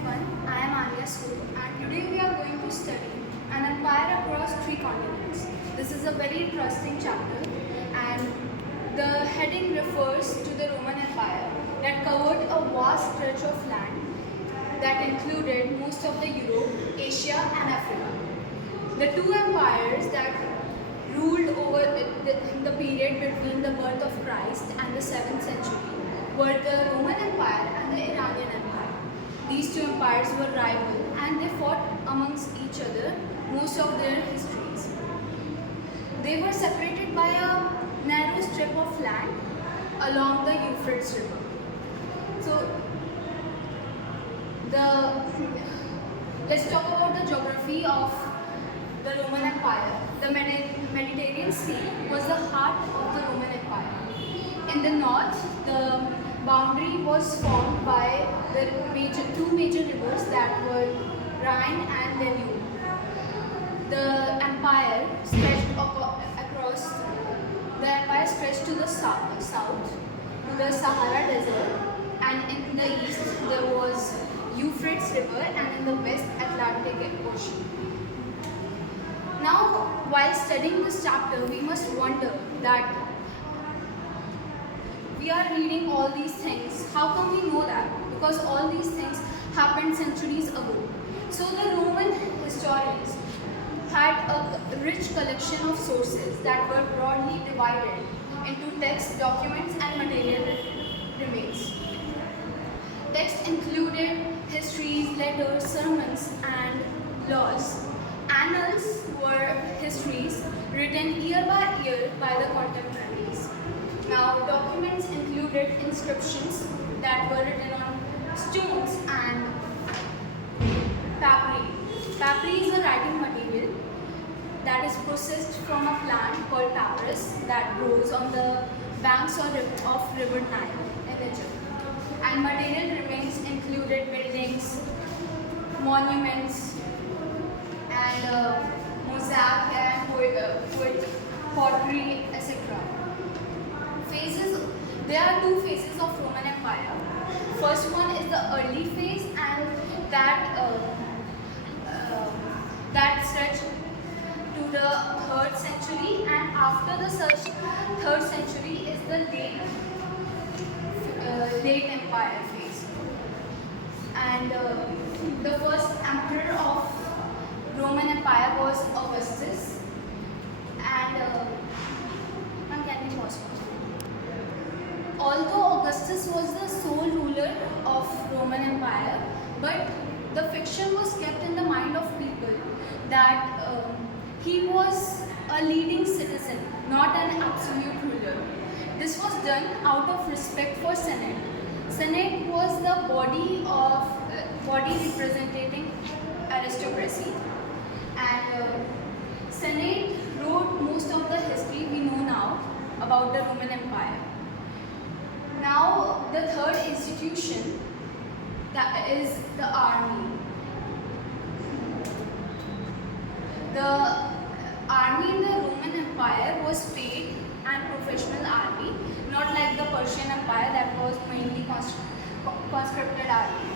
everyone, I am Anya Suru and today we are going to study an empire across 3 continents. This is a very interesting chapter and the heading refers to the Roman Empire that covered a vast stretch of land that included most of the Europe, Asia and Africa. The two empires that ruled over the period between the birth of Christ and the 7th century were the Roman Empire and the Iranian Empire. These two empires were rival and they fought amongst each other most of their histories. They were separated by a narrow strip of land along the Euphrates River. So, let's talk about the geography of the Roman Empire. The Mediterranean Sea was the heart of the Roman Empire. In the north, the boundary was formed by the two major rivers that were Rhine and Danube. The empire stretched to the south to the Sahara Desert, and in the east there was Euphrates River, and in the west Atlantic Ocean. Now, while studying this chapter, we must wonder that we are reading all these things. How come we know that? Because all these things happened centuries ago. So the Roman historians had a rich collection of sources that were broadly divided into text, documents and material remains. Text included histories, letters, sermons and laws. Annals were histories written year by year by the contemporaries. Now, documents included inscriptions that were written on stones and papyri. Papyri is a writing material that is processed from a plant called papyrus that grows on the banks of River Nile in Egypt. And material remains included buildings, monuments, and mosaic and pottery, etc. There are two phases of Roman Empire. First one is the early phase, and that stretched to the 3rd century, and after the 3rd century is the late Empire phase. And the first emperor of Roman Empire was Augustus, and can we pause? Although Augustus was the sole ruler of Roman Empire, but the fiction was kept in the mind of people that he was a leading citizen, not an absolute ruler. This was done out of respect for Senate. Senate was the body representing aristocracy, and Senate wrote most of the history we know now about the Roman Empire. Now, the third institution, that is the army. The army in the Roman Empire was paid and professional army, not like the Persian Empire that was mainly conscripted army.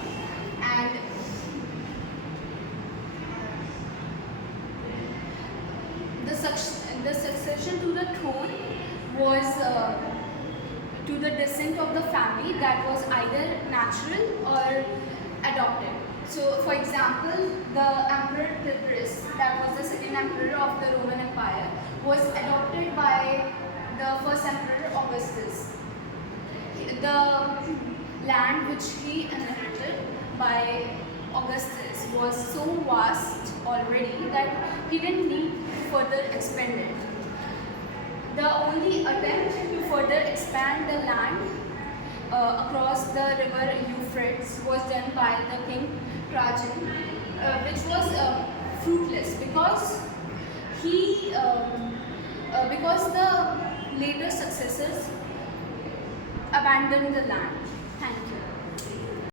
And the succession to the throne was to the descent of the family that was either natural or adopted. So, for example, the Emperor Tiberius, that was the second emperor of the Roman Empire, was adopted by the first emperor Augustus. The land which he inherited by Augustus was so vast already that he didn't need further expand it. The only attempt to further expand the land across the river Euphrates was done by the king Trajan, which was fruitless because the later successors abandoned the land. Thank you.